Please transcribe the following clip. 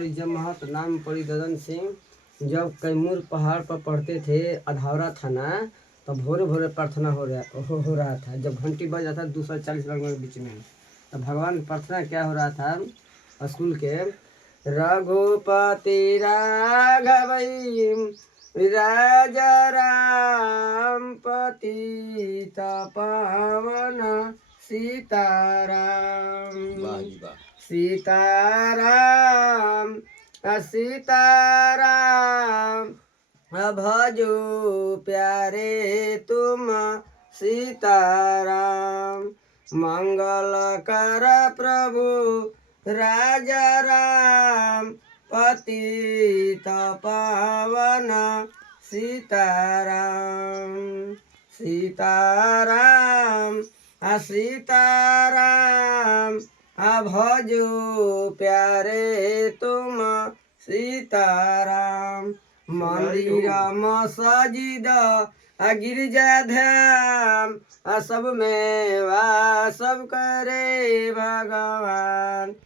जब महत नाम पड़ी ददन सिंह। जब कैमूर पहाड़ पर पढ़ते थे अधौरा थाना, तब भोरे भोरे प्रार्थना हो रहा था। जब घंटी बज रहा था 240 लगभग के बीच में, तब भगवान प्रार्थना क्या हो रहा था स्कूल के, रघुपति राघवई राजा राम पतित पावन सीताराम। सीताराम सीताराम भजो प्यारे तुम सीताराम। मंगल कर प्रभु राजा राम पतित पावन सीताराम। सीताराम सीताराम भजो प्यारे तुम सीताराम। मंदिर मस्जिद गिरजा ध्यान सब में वास करे भगवान।